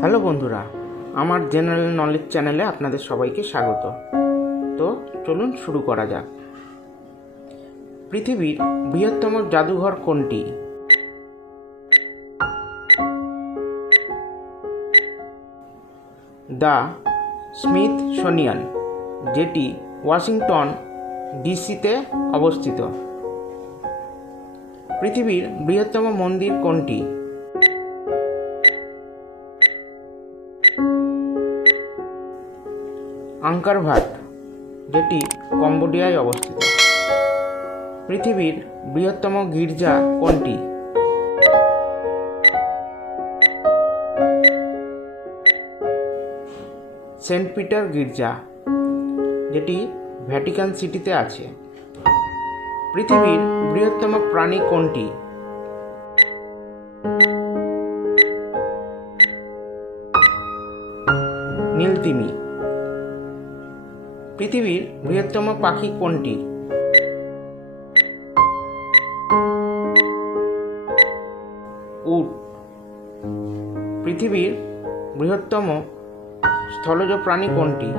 Hello বন্ধুরা, আমার general knowledge চ্যানেলে আপনাদের সবাইকে স্বাগত। তো চলুন শুরু করা যাক। পৃথিবীর বৃহত্তম জাদুঘর কোনটি? দ্য স্মিথ সোনিয়ান যেটি ওয়াশিংটন ডিসিতে অবস্থিত। পৃথিবীর বৃহত্তম মন্দির কোনটি? আঙ্কার ভাট, যেটি কম্বোডিয়ায় অবস্থিত। পৃথিবীর বৃহত্তম গির্জা কোনটি? সেন্ট পিটার গির্জা, যেটি ভ্যাটিকান সিটিতে আছে। পৃথিবীর বৃহত্তম প্রাণী কোনটি? নীলতিমি। পৃথিবীর বৃহত্তম পাখি কোনটি? উট। পৃথিবীর বৃহত্তম স্থলজ প্রাণী কোনটি?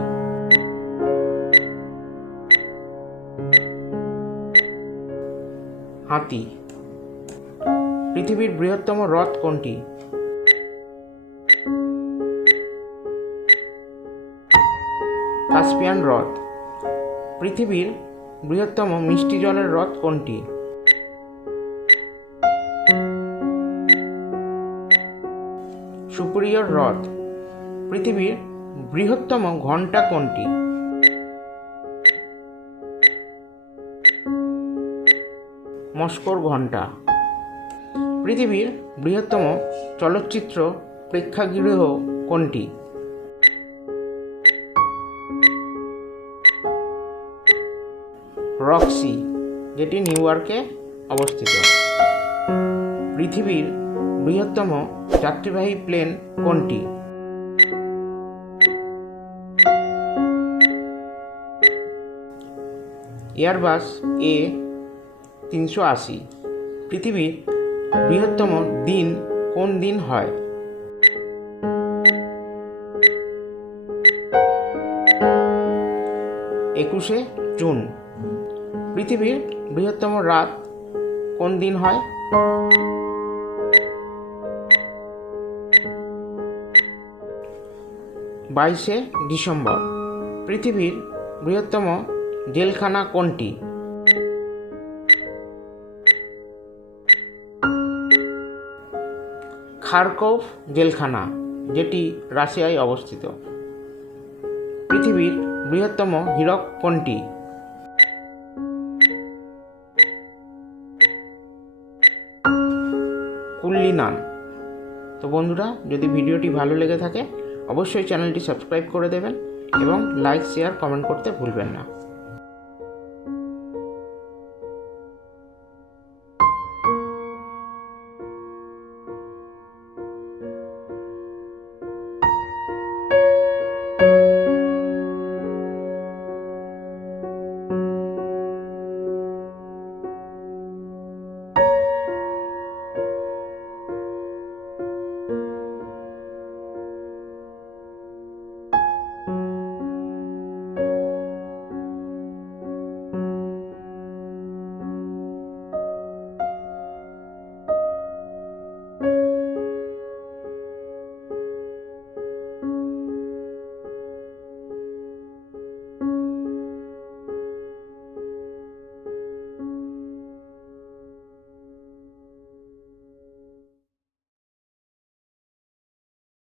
হাতি। পৃথিবীর বৃহত্তম হ্রদ কোনটি? কাস্পিয়ান হ্রদ। পৃথিবীর বৃহত্তম মিষ্টি জলের হ্রদ কোনটি? সুপিরিয়র হ্রদ, পৃথিবীর বৃহত্তম ঘণ্টা কোনটি? মস্কোর ঘণ্টা পৃথিবীর বৃহত্তম চলচ্চিত্র প্রেক্ষাগৃহ কোনটি? রক্সি যেটি নিউ ইয়র্কে অবস্থিত। পৃথিবীর বৃহত্তম যাত্রীবাহী প্লেন কোনটি? এয়ারবাস এ তিনশো আশি। পৃথিবীর বৃহত্তম দিন কোন দিন হয়? একুশে জুন। পৃথিবীর বৃহত্তম রাত কোন দিন হয়? বাইশে ডিসেম্বর। পৃথিবীর বৃহত্তম জেলখানা কোনটি? খারকোভ জেলখানা, যেটি রাশিয়ায় অবস্থিত। পৃথিবীর বৃহত্তম হীরক কোনটি? কুল্লিনান তো বন্ধুরা, যদি ভিডিওটি ভালো লেগে থাকে, অবশ্যই চ্যানেলটি সাবস্ক্রাইব করে দেবেন এবং লাইক, শেয়ার, কমেন্ট করতে ভুলবেন না।